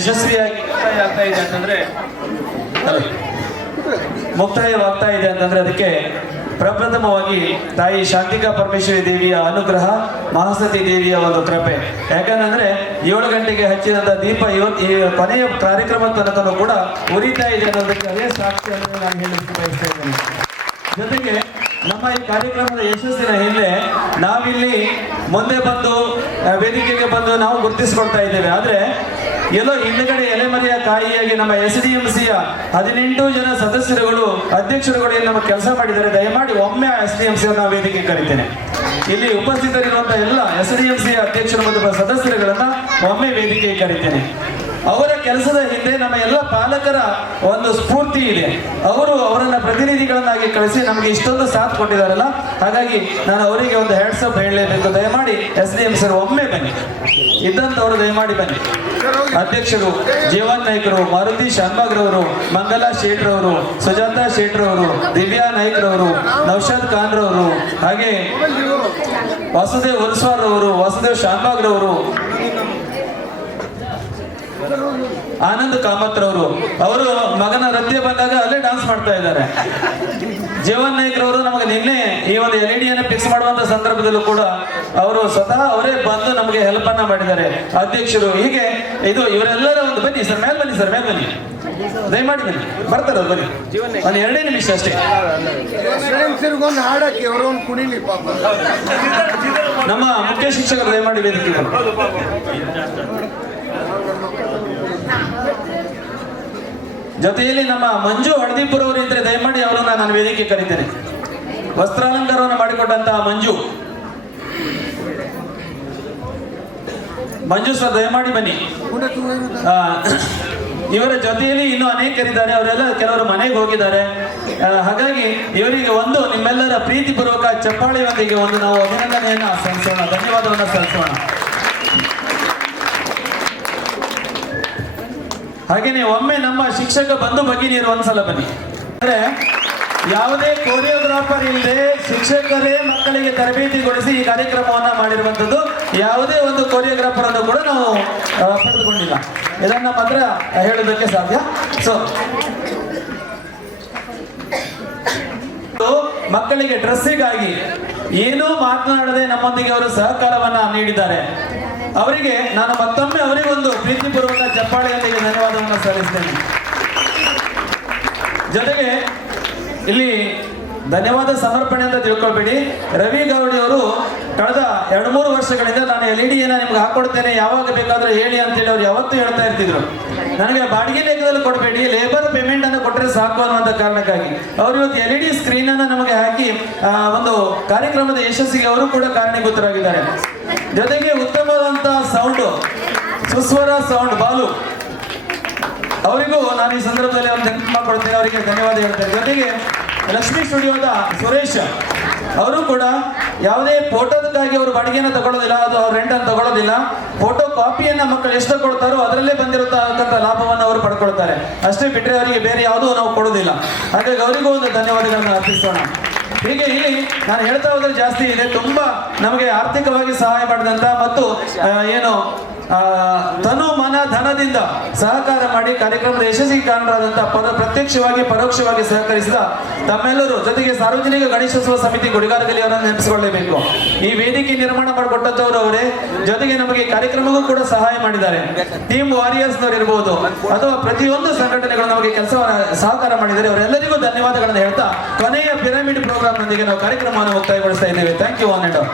ಯಶಸ್ವಿಯಾಗಿ ಮುಕ್ತಾಯವಾಗ್ತಾ ಇದೆ ಅಂತಂದ್ರೆ ಅದಕ್ಕೆ ಪ್ರಪ್ರಥಮವಾಗಿ ತಾಯಿ ಶಾಂತಿಕಾ ಪರಮೇಶ್ವರಿ ದೇವಿಯ ಅನುಗ್ರಹ, ಮಹಾಸತಿ ದೇವಿಯ ಒಂದು ಕೃಪೆ. ಯಾಕಂದ್ರೆ 7 ಗಂಟೆಗೆ ಹಚ್ಚಿದಂತ ದೀಪ ಇವತ್ತು ಈ ಕೊನೆಯ ಕಾರ್ಯಕ್ರಮ ತನಕನೂ ಕೂಡ ಉರಿತಾ ಇದೆ ಅನ್ನೋದಕ್ಕೆ ಅದೇ ಸಾಕ್ಷಿ ಅಂತ ನಾನು ಹೇಳಲಿಕ್ಕೆ ಬಯಸ್ತಾ ಇದ್ದೇನೆ. ಜೊತೆಗೆ ನಮ್ಮ ಈ ಕಾರ್ಯಕ್ರಮದ ಯಶಸ್ಸಿನ ಹಿಂದೆ ನಾವಿಲ್ಲಿ ಮುಂದೆ ಬಂದು ವೇದಿಕೆಗೆ ಬಂದು ನಾವು ಗುರುತಿಸಿಕೊಳ್ತಾ ಇದ್ದೇವೆ. ಆದ್ರೆ ಎಲ್ಲೋ ಹಿಂದುಗಡೆ ಎಲೆಮರೆಯ ಕಾಯಿಯಾಗಿ ನಮ್ಮ SDMCಯ 18 ಜನ ಸದಸ್ಯರುಗಳು, ಅಧ್ಯಕ್ಷರುಗಳು ಏನು ನಮ್ಮ ಕೆಲಸ ಮಾಡಿದ್ದಾರೆ. ದಯಮಾಡಿ ಒಮ್ಮೆ SDMC ನಾವು ವೇದಿಕೆ ಕರೀತೇನೆ. ಇಲ್ಲಿ ಉಪಸ್ಥಿತರಿರುವಂತಹ ಎಲ್ಲ SDMCಯ ಅಧ್ಯಕ್ಷರು ಮತ್ತು ಸದಸ್ಯರುಗಳನ್ನ ಒಮ್ಮೆ ವೇದಿಕೆಗೆ ಕರೀತೇನೆ. ಅವರ ಕೆಲಸದ ಹಿಂದೆ ನಮ್ಮ ಎಲ್ಲ ಪಾಲಕರ ಒಂದು ಸ್ಫೂರ್ತಿ ಇದೆ. ಅವರನ್ನ ಪ್ರತಿನಿಧಿಗಳನ್ನಾಗಿ ಕಳಿಸಿ ನಮಗೆ ಇಷ್ಟೊಂದು ಸಾಥ್ ಕೊಟ್ಟಿದ್ದಾರಲ್ಲ, ಹಾಗಾಗಿ ನಾನು ಅವರಿಗೆ ಒಂದು ಹ್ಯಾಟ್ಸಪ್ ಹೇಳಲೇಬೇಕು. ದಯಮಾಡಿ SDMC ಒಮ್ಮೆ ಬನ್ನಿ, ಇದ್ದಂಥವರು ದಯಮಾಡಿ ಬನ್ನಿ. ಅಧ್ಯಕ್ಷರು ಜೀವನ್ ನಾಯ್ಕರು, ಮಾರುತಿ ಶಾನ್ಭಾಗ್ರವರು, ಮಂಗಲಾ ಶೇಟ್ರವರು, ಸುಜಾತಾ ಶೇಟ್ರವರು, ದಿವ್ಯಾ ನಾಯ್ಕರವರು, ನೌಶಾದ್ ಖಾನ್ ರವರು, ಹಾಗೆ ವಾಸುದೇವ್ ಉಲ್ಸ್ವಾರ್ ರವರು, ವಾಸುದೇವ್ ಶಾನ್ಭಾಗ್ರವರು, ಆನಂದ್ ಕಾಮತ್ ರವರು. ಅವರು ಮಗನ ರದ್ದೆ ಬಂದಾಗ ಅಲ್ಲೇ ಡಾನ್ಸ್ ಮಾಡ್ತಾ ಇದ್ದಾರೆ. ಜೀವನ್ ನಾಯ್ಕರವರು ನಮಗೆ ನಿನ್ನೆ ಈ ಒಂದು LED ಅನ್ನು ಫಿಕ್ಸ್ ಮಾಡುವಂತ ಸಂದರ್ಭದಲ್ಲೂ ಕೂಡ ಅವರು ಸ್ವತಃ ಅವರೇ ಬಂದು ನಮಗೆ ಹೆಲ್ಪ್ ಅನ್ನ ಮಾಡಿದ್ದಾರೆ. ಅಧ್ಯಕ್ಷರು ಹೀಗೆ ಇದು ಇವರೆಲ್ಲರ ಒಂದು ಬನ್ನಿ ಸರ್, ಮೇಲೆ ಬನ್ನಿ ಸರ್, ಮೇಲೆ ಬನ್ನಿ, ದಯಮಾಡಿ ಬನ್ನಿ, ಬರ್ತಾರೆ ಅವ್ರು ಬನ್ನಿ. ಒಂದು 2 ನಿಮಿಷ ಅಷ್ಟೇ. ನಮ್ಮ ಮುಖ್ಯ ಶಿಕ್ಷಕರು ದಯಮಾಡಿ ವೇದಿಕೆ ಜೊತೆಯಲ್ಲಿ ನಮ್ಮ ಮಂಜು ಹಳದಿಪುರ ಅವರು ಇದ್ರೆ ದಯಮಾಡಿ ಅವರನ್ನ ನಾನು ವೇದಿಕೆ ಕರೀತೇನೆ. ವಸ್ತ್ರಾಲಂಕಾರವನ್ನು ಮಾಡಿಕೊಟ್ಟಂತಹ ಮಂಜು ಸರ್ ದಯಮಾಡಿ ಬನ್ನಿ. ಇವರ ಜೊತೆಯಲ್ಲಿ ಇನ್ನೂ ಅನೇಕರಿದ್ದಾರೆ, ಅವರೆಲ್ಲ ಕೆಲವರು ಮನೆಗೆ ಹೋಗಿದ್ದಾರೆ. ಹಾಗಾಗಿ ಇವರಿಗೆ ಒಂದು ನಿಮ್ಮೆಲ್ಲರ ಪ್ರೀತಿಪೂರ್ವಕ ಚಪ್ಪಾಳೆಯೊಂದಿಗೆ ಒಂದು ನಾವು ಅಭಿನಂದನೆಯನ್ನ ಸಲ್ಲಿಸೋಣ, ಧನ್ಯವಾದವನ್ನ ಸಲ್ಲಿಸೋಣ. ಹಾಗೇನೆ ಒಮ್ಮೆ ನಮ್ಮ ಶಿಕ್ಷಕ ಬಂಧು ಭಗಿನಿಯರು ಒಂದ್ಸಲ ಬನ್ನಿ. ಅಂದ್ರೆ ಯಾವುದೇ ಕೋರಿಯೋಗ್ರಾಫರ್ ಇಲ್ಲದೆ ಶಿಕ್ಷಕರೇ ಮಕ್ಕಳಿಗೆ ತರಬೇತಿಗೊಳಿಸಿ ಈ ಕಾರ್ಯಕ್ರಮವನ್ನ ಮಾಡಿರುವಂತದ್ದು. ಯಾವುದೇ ಒಂದು ಕೋರಿಯೋಗ್ರಾಫರ್ ಅನ್ನು ಕೂಡ ನಾವು ಪಡೆದುಕೊಂಡಿಲ್ಲ. ಇದನ್ನ ಮಾತ್ರ ಹೇಳೋದಕ್ಕೆ ಸಾಧ್ಯ. ಸೊ ಮಕ್ಕಳಿಗೆ ಡ್ರೆಸ್ಸಿಗಾಗಿ ಏನೂ ಮಾತನಾಡದೆ ನಮ್ಮೊಂದಿಗೆ ಅವರು ಸಹಕಾರವನ್ನ ನೀಡಿದ್ದಾರೆ. ಅವರಿಗೆ ನಾನು ಮತ್ತೊಮ್ಮೆ ಅವರಿಗೊಂದು ಪ್ರೀತಿಪೂರ್ವಕ ಚಪ್ಪಾಳೆಯೊಂದಿಗೆ ಧನ್ಯವಾದವನ್ನು ಸಲ್ಲಿಸ್ತೇನೆ. ಜೊತೆಗೆ ಇಲ್ಲಿ ಧನ್ಯವಾದ ಸಮರ್ಪಣೆ ಅಂತ ತಿಳ್ಕೊಳ್ಬೇಡಿ. ರವಿ ಗೌಡಿ ಅವರು ಕಳೆದ 2-3 ವರ್ಷಗಳಿಂದ ನಾನು LED ನಿಮ್ಗೆ ಹಾಕೊಡ್ತೇನೆ, ಯಾವಾಗ ಬೇಕಾದ್ರೆ ಹೇಳಿ ಅಂತೇಳಿ ಅವ್ರು ಯಾವತ್ತೂ ಹೇಳ್ತಾ ಇರ್ತಿದ್ರು. ನನಗೆ ಬಾಡಿಗೆ ಲೆಕ್ಕದಲ್ಲಿ ಕೊಡಬೇಡಿ, ಲೇಬರ್ ಪೇಮೆಂಟ್ ಅನ್ನು ಕೊಟ್ಟರೆ ಸಾಕು ಅನ್ನುವಂಥ ಕಾರಣಕ್ಕಾಗಿ ಅವರು ಇವತ್ತು LED ಸ್ಕ್ರೀನ್ ಅನ್ನು ನಮಗೆ ಹಾಕಿ ಒಂದು ಕಾರ್ಯಕ್ರಮದ ಯಶಸ್ಸಿಗೆ ಅವರು ಕೂಡ ಕಾರಣೀಭೂತರಾಗಿದ್ದಾರೆ. ಜೊತೆಗೆ ಉತ್ತಮವಾದಂತಹ ಸೌಂಡ್, ಸುಸ್ವರ ಸೌಂಡ್ ಬಾಲು ಅವರಿಗೂ ನಾನು ಈ ಸಂದರ್ಭದಲ್ಲಿ ಒಂದು ನೆನಪು ಮಾಡ್ಕೊಳ್ತೇನೆ, ಅವರಿಗೆ ಧನ್ಯವಾದ ಹೇಳ್ತೇನೆ. ಜೊತೆಗೆ ಲಕ್ಷ್ಮೀ ಸ್ಟುಡಿಯೋದ ಸುರೇಶ್ ಅವರು ಕೂಡ ಯಾವುದೇ ಫೋಟೋದಕ್ಕಾಗಿ ಅವರು ಬಾಡಿಗೆಯನ್ನು ತಗೊಳ್ಳೋದಿಲ್ಲ, ಅದು ಅವ್ರ ರೆಂಟ್ ಅನ್ನು ತಗೊಳ್ಳೋದಿಲ್ಲ. ಫೋಟೋ ಕಾಪಿಯನ್ನ ಮಕ್ಕಳು ಎಷ್ಟು ಕೊಡ್ತಾರೋ ಅದರಲ್ಲೇ ಬಂದಿರತಕ್ಕಂಥ ಲಾಭವನ್ನು ಅವರು ಪಡ್ಕೊಳ್ತಾರೆ. ಅಷ್ಟೇ ಬಿಟ್ಟರೆ ಅವರಿಗೆ ಬೇರೆ ಯಾವುದೂ ನಾವು ಕೊಡೋದಿಲ್ಲ. ಹಾಗಾಗಿ ಅವರಿಗೂ ಒಂದು ಧನ್ಯವಾದಗಳನ್ನು ಅರ್ಪಿಸೋಣ. ಹೀಗೆ ಇಲ್ಲಿ ನಾನು ಹೇಳ್ತಾ ಹೋದ್ರೆ ಜಾಸ್ತಿ ಇದೆ. ತುಂಬಾ ನಮಗೆ ಆರ್ಥಿಕವಾಗಿ ಸಹಾಯ ಮಾಡಿದಂತ ಮತ್ತು ಏನು ತನು ಮನ ಧನದಿಂದ ಸಹಕಾರ ಮಾಡಿ ಕಾರ್ಯಕ್ರಮದ ಯಶಸ್ಸಿಗೆ ಕಾರಣರಾದಂತಹ ಪ್ರತ್ಯಕ್ಷವಾಗಿ ಪರೋಕ್ಷವಾಗಿ ಸಹಕರಿಸಿದ ತಮ್ಮೆಲ್ಲರೂ, ಜೊತೆಗೆ ಸಾರ್ವಜನಿಕ ಗಣೇಶೋತ್ಸವ ಸಮಿತಿ ಗುಡಿಗಾರದಲ್ಲಿ ಅವರನ್ನು ನೆನಪಿಸಿಕೊಳ್ಳಲೇಬೇಕು. ಈ ವೇದಿಕೆ ನಿರ್ಮಾಣ ಮಾಡಿಕೊಟ್ಟಂತವರು ಅವರೇ. ಜೊತೆಗೆ ನಮಗೆ ಕಾರ್ಯಕ್ರಮಕ್ಕೂ ಕೂಡ ಸಹಾಯ ಮಾಡಿದ್ದಾರೆ. ಟೀಮ್ ವಾರಿಯರ್ಸ್ನವರು ಇರಬಹುದು ಅಥವಾ ಪ್ರತಿಯೊಂದು ಸಂಘಟನೆಗಳು ನಮಗೆ ಕೆಲಸ ಸಹಕಾರ ಮಾಡಿದ್ದಾರೆ. ಅವರೆಲ್ಲರಿಗೂ ಧನ್ಯವಾದಗಳನ್ನು ಹೇಳ್ತಾ ಕೊನೆಯ ಪಿರಮಿಡ್ ಪ್ರೋಗ್ರಾಮ್ ನೊಂದಿಗೆ ನಾವು ಕಾರ್ಯಕ್ರಮವನ್ನು ಮುಕ್ತಾಯಗೊಳಿಸ್ತಾ ಇದ್ದೇವೆ. Thank you one and all.